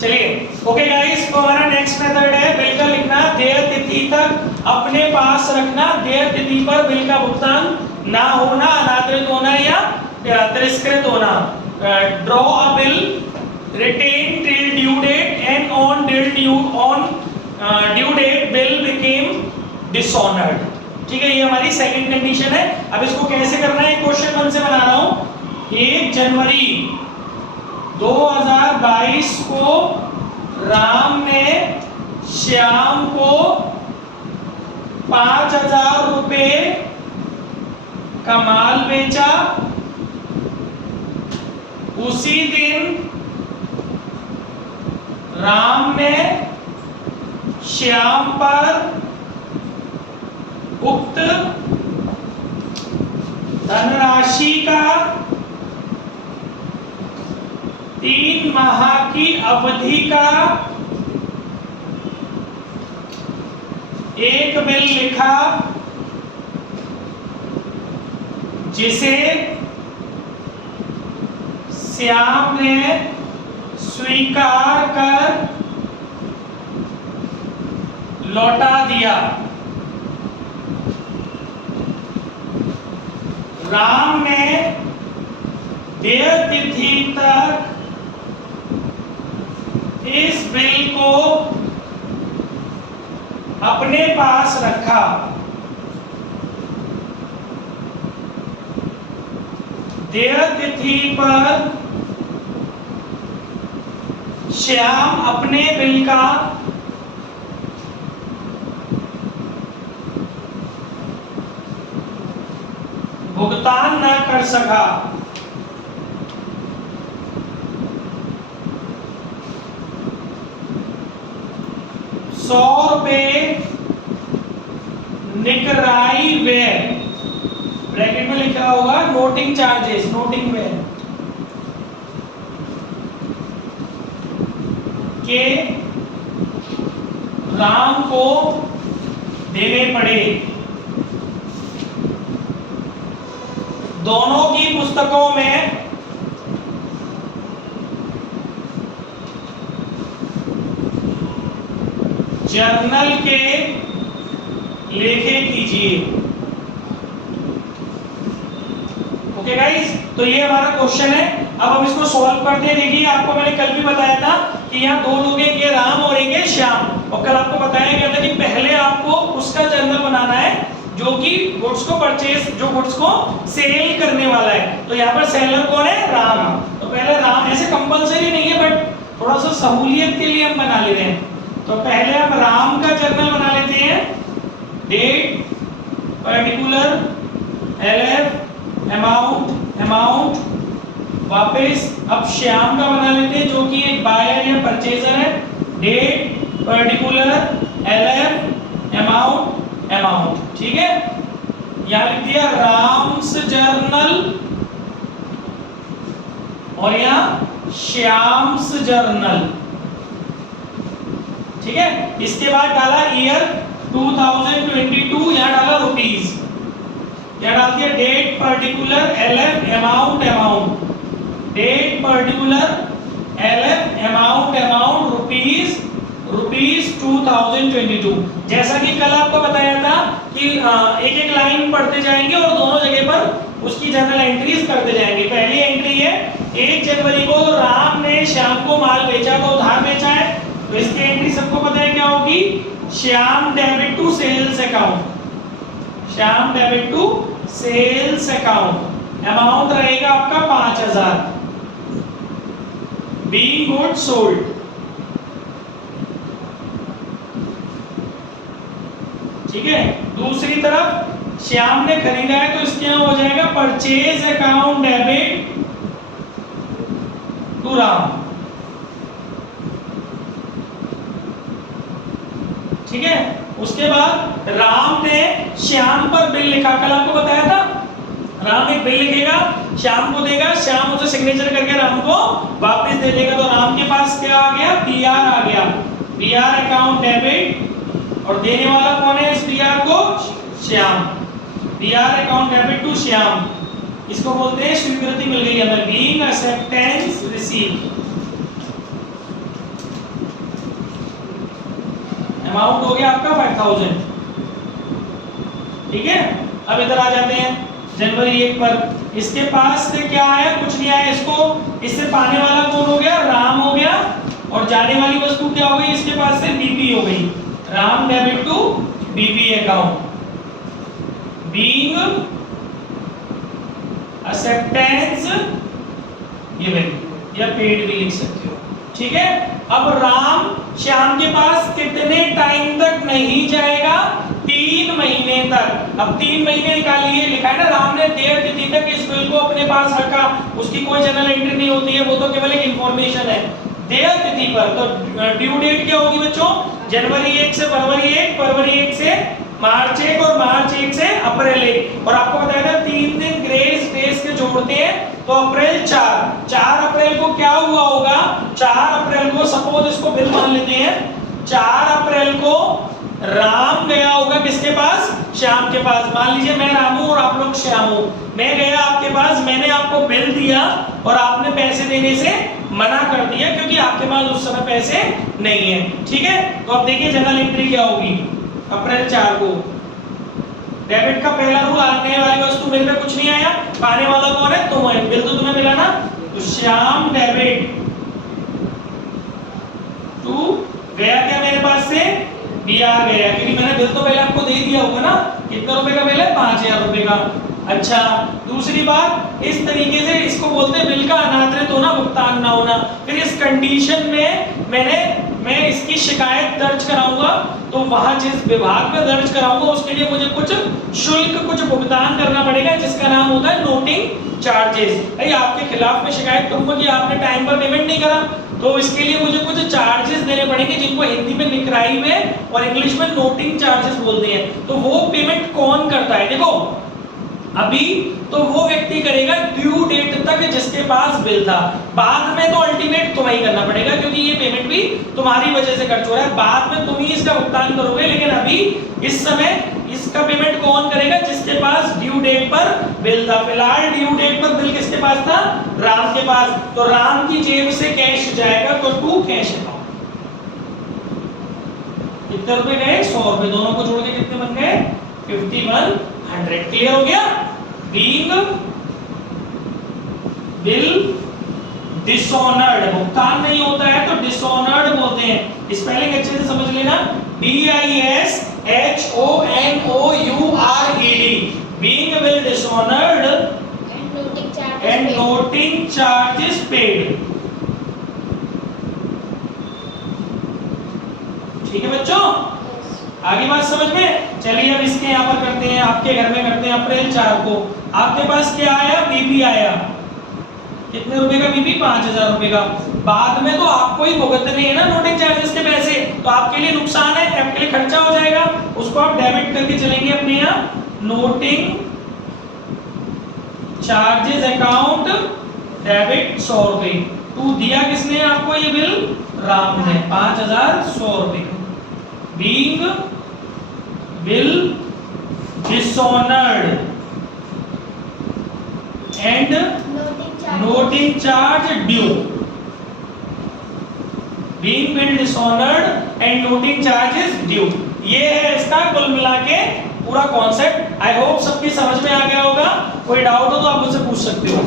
चलिए okay guys, तो हमारा नेक्स्ट मेथड है बिल का लिखना। देय तिथि तक अपने पास रखना, देय तिथि पर बिल का भुगतान ना होना, अनादरित होना या तिरस्कृत होना। Draw a bill, written till due date and on due date bill became dishonoured. ठीक है, ये हमारी सेकंड कंडीशन है। अब इसको कैसे करना है, क्वेश्चन 1 से बना रहा हूं। 1 जनवरी 2022 को राम ने श्याम को 5,000 रुपए का माल बेचा। उसी दिन राम ने श्याम पर उक्त धनराशि का 3 माह की अवधि का एक बिल लिखा, जिसे श्याम ने स्वीकार कर लौटा दिया। राम ने देय तिथि तक इस बिल को अपने पास रखा। देय तिथि पर श्याम अपने बिल का भुगतान न कर सका। ₹100 निकराई व्यय, ब्रैकेट में लिखा होगा नोटिंग चार्जेस, नोटिंग व्यय के राम को देने पड़े। दोनों की पुस्तकों में जर्नल के लेखे कीजिए। ओके गाइस, तो ये हमारा क्वेश्चन है। अब हम इसको सॉल्व करते हैं। देखिए, आपको मैंने कल भी बताया था कि यहाँ 2 लोग हैं, ये राम और एक है श्याम। और कल आपको बताया गया था कि पहले आपको उसका जर्नल बनाना है जो कि गुड्स को परचेज, जो गुड्स को सेल करने वाला है। तो यहाँ पर सेलर कौन है, राम। तो पहले राम, ऐसे कंपलसरी नहीं है बट थोड़ा सा सहूलियत के लिए हम बना ले रहे हैं। तो पहले हम राम का जर्नल बना लेते हैं। डेट, पर्टिकुलर, LF, अमाउंट, वापस अब श्याम का बना लेते हैं जो कि एक बायर या परचेजर है। Date, particular, LF, amount. ठीक है, यहां लिख दिया राम्स जर्नल और यहां श्याम्स जर्नल। ठीक है, इसके बाद डाला ईयर 2022, यहां डाला रुपीस, यहां डाल दिया date, particular, LF, amount, date, particular, LF, amount, rupees 2022। जैसा कि कल आपको बताया था कि एक एक लाइन पढ़ते जाएंगे और दोनों जगह पर उसकी जर्नल एंट्रीज करते जाएंगे। पहली एंट्री है 1 जनवरी को राम ने श्याम को माल बेचा, तो उधार बेचा है, तो इसकी एंट्री सबको पता है क्या होगी, Shyam debit to sales account, Shyam debit to sales account. Amount रहेगा आपका 5,000, बीइंग गुड सोल्ड। ठीक है, दूसरी तरफ श्याम ने खरीदा है तो इसके यहां हो जाएगा purchase account debit to Ram. ठीक है, उसके बाद राम ने श्याम पर बिल लिखा, कल आपको बताया था। राम एक बिल लिखेगा, श्याम को देगा, श्याम उसे सिग्नेचर करके राम को वापस दे देगा। तो राम के पास क्या आ गया, PR आ गया, PR अकाउंट डेबिट, और देने वाला कौन है इस PR को, Shyam. PR account debit to Shyam, इसको बोलते हैं स्वीकृति मिल गई हमें, बीइंग एक्सेप्टेंस रिसीव। अमाउंट हो गया आपका 5000। ठीक है, अब इधर आ जाते हैं जनवरी 1 पर। इसके पास से क्या आया? कुछ नहीं आया। इससे पाने वाला कौन हो गया? राम हो गया। और जाने वाली वस्तु क्या हो गई? इसके पास से बीपी हो गई। Ram debit to BP account, being acceptance given, या पेड भी लिख सकते हो। ठीक है, अब राम श्याम के पास कितने टाइम तक नहीं जाएगा? 3 महीने तक। अब 3 महीने निकालिए, लिखा है ना राम ने देय तिथि तक इस बिल को अपने पास रखा, उसकी कोई जनरल एंट्री नहीं होती है, वो तो केवल एक इंफॉर्मेशन है। देय तिथि पर तो ड्यू डेट क्या होगी बच्चों? जनवरी 1 से फरवरी 1, फरवरी 1 से मार्च 1 और मार्च 1 से अप्रैल 1। और आपको बताया था 3 दिन ग्रेस डेज के जोड़ते हैं तो अप्रैल 4 अप्रैल को क्या हुआ होगा? 4 अप्रैल को सपोज इसको बिल मान लेते हैं, 4 अप्रैल को राम गया होगा किसके पास? श्याम के पास। मान लीजिए मैं राम हूं और आप लोग श्याम हो। मैं गया आपके पास, मैंने आपको बिल दिया और आपने पैसे देने से मना कर दिया क्योंकि आपके पास उस समय पैसे नहीं है। ठीक है, तो अब देखिए जनरल एंट्री क्या होगी? अप्रैल 4 को डेबिट का पहला रूल, आने वाली वस्तु मेरे पे कुछ नहीं आया, पाने वाला कौन है? तुम है। बिल तो तुम्हें मिला ना, तो श्याम डेबिट टू गया क्या मेरे पास से? दिया गया, क्योंकि मैंने बिल तो पहले आपको दे दिया होगा ना। कितना रुपए का बिल है? 5000 रुपए का। अच्छा, दूसरी बात, इस तरीके से इसको बोलते हैं बिल का अनादरित होना, भुगतान ना होना। फिर इस कंडीशन में मैं इसकी शिकायत दर्ज कराऊंगा, तो वहां जिस विभाग में दर्ज कराऊंगा उसके लिए मुझे कुछ शुल्क, कुछ भुगतान करना पड़ेगा, जिसका नाम होता है नोटिंग चार्जेस। भाई आपके खिलाफ में शिकायत करूंगा कि आपने टाइम पर पेमेंट नहीं करा, तो इसके लिए मुझे कुछ चार्जेस देने पड़ेंगे, जिनको हिंदी में निकराई में और इंग्लिश में नोटिंग चार्जेस बोलते हैं। तो वो पेमेंट कौन करता है? देखो अभी तो वो व्यक्ति करेगा ड्यू डेट तक जिसके पास बिल था, बाद में तो अल्टीमेट तुम्हें ही करना पड़ेगा क्योंकि ये पेमेंट भी तुम्हारी वजह से खर्च हो रहा है। बाद में तुम ही इसका भुगतान करोगे, लेकिन अभी इस समय इसका पेमेंट कौन करेगा? जिसके पास ड्यू डेट पर बिल था। फिलहाल ड्यू डेट पर बिल किसके पास था? राम के पास। तो राम की जेब से कैश जाएगा तो टू कैश अकाउंट। कितने रुपए गए? 100 रुपए। दोनों को जोड़ के कितने बन गए? 5100। क्लियर हो गया? बीइंग बिल डिसऑनर्ड, भुगतान नहीं होता है तो डिसऑनर्ड बोलते हैं। स्पेलिंग अच्छे से समझ लेना, DISHONOURED, being bill dishonoured and noting charges paid. ठीक है बच्चों, आगे बात समझ में? चलिए अब इसके यहाँ पर करते हैं, आपके घर में करते हैं। अप्रैल 4 को आपके पास क्या आया? बीपी आया। कितने रुपए का बीपी? 5000 रुपए का। बाद में तो आपको ही भुगतने हैं ना नोटिंग चार्जेस के पैसे, तो आपके लिए नुकसान है, आपके लिए खर्चा हो जाएगा, उसको आप डेबिट करके चलेंगे अपने यहाँ नोटिंग चार्जेस अकाउंट डेबिट 100 रुपए। टू दिया किसने आपको ये बिल? राम ने। 5100 रुपए। Being bill dishonoured and noting charge due, being bill dishonoured and noting charges due. ये है इसका कुल मिला के पूरा कॉन्सेप्ट। आई होप सबकी समझ में आ गया होगा। कोई डाउट हो तो आप मुझसे पूछ सकते हो।